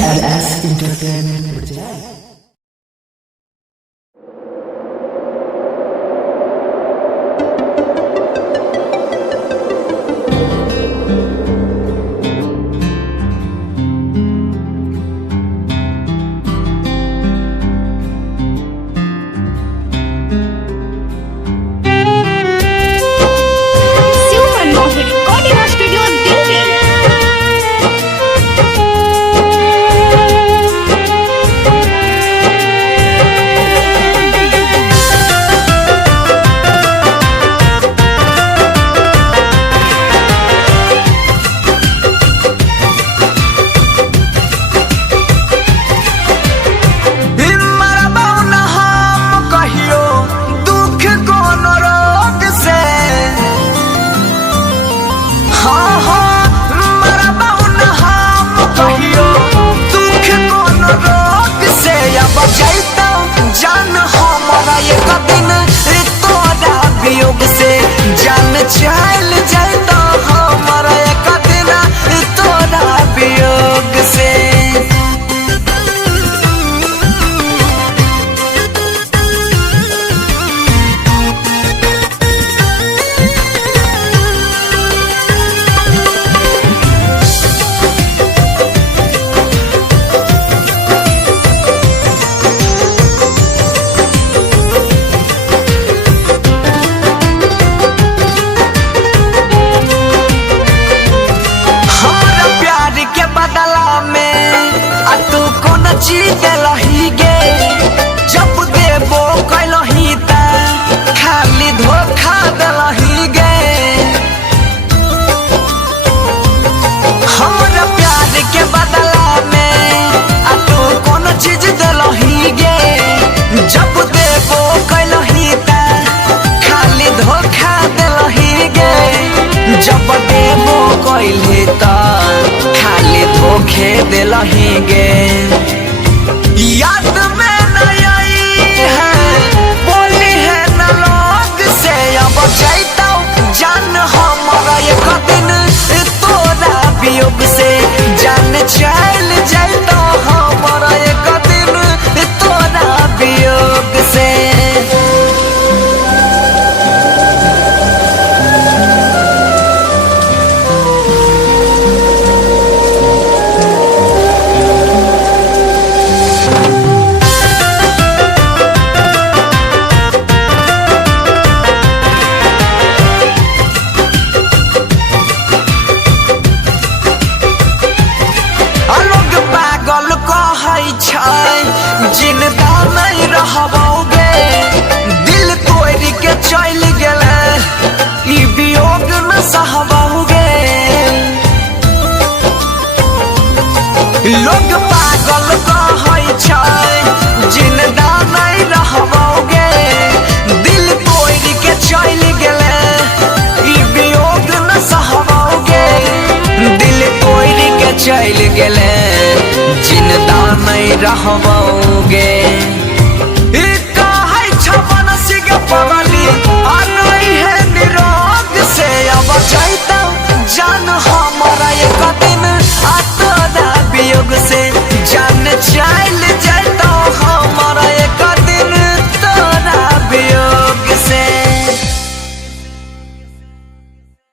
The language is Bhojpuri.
IRS Entertainment presents. जान हमारा एक दिन तोरा वियोग से जान चल जाता हमारा एक दिन तोरा वियोग से चीज लही गे जब देबो कैलही ता खाली धोखा दलही गे हमरा प्यार के बदला में आ तू कौन चीज दलही गे जब देबो कैलही ता खाली धोखा दलही गे जब देबो कैले ता खाली धोखे दलही गे याद में नहीं आई है बोली है न लोग से अब जाता जान हमारा एक दिन तोरा वियोग से जान चल जाता हमारा एक दिन तोरा वियोग से जिंदा नहीं रहबोगे दिल तोड़ के चल गेले ई वियोग न सहबोगे लोग पागल कहै छै जिंदा नहीं रहबोगे दिल तोड़ के चल गेले ई वियोग न सहबोगे दिल तोड़ के चल गेले जिंदा नहीं रहबो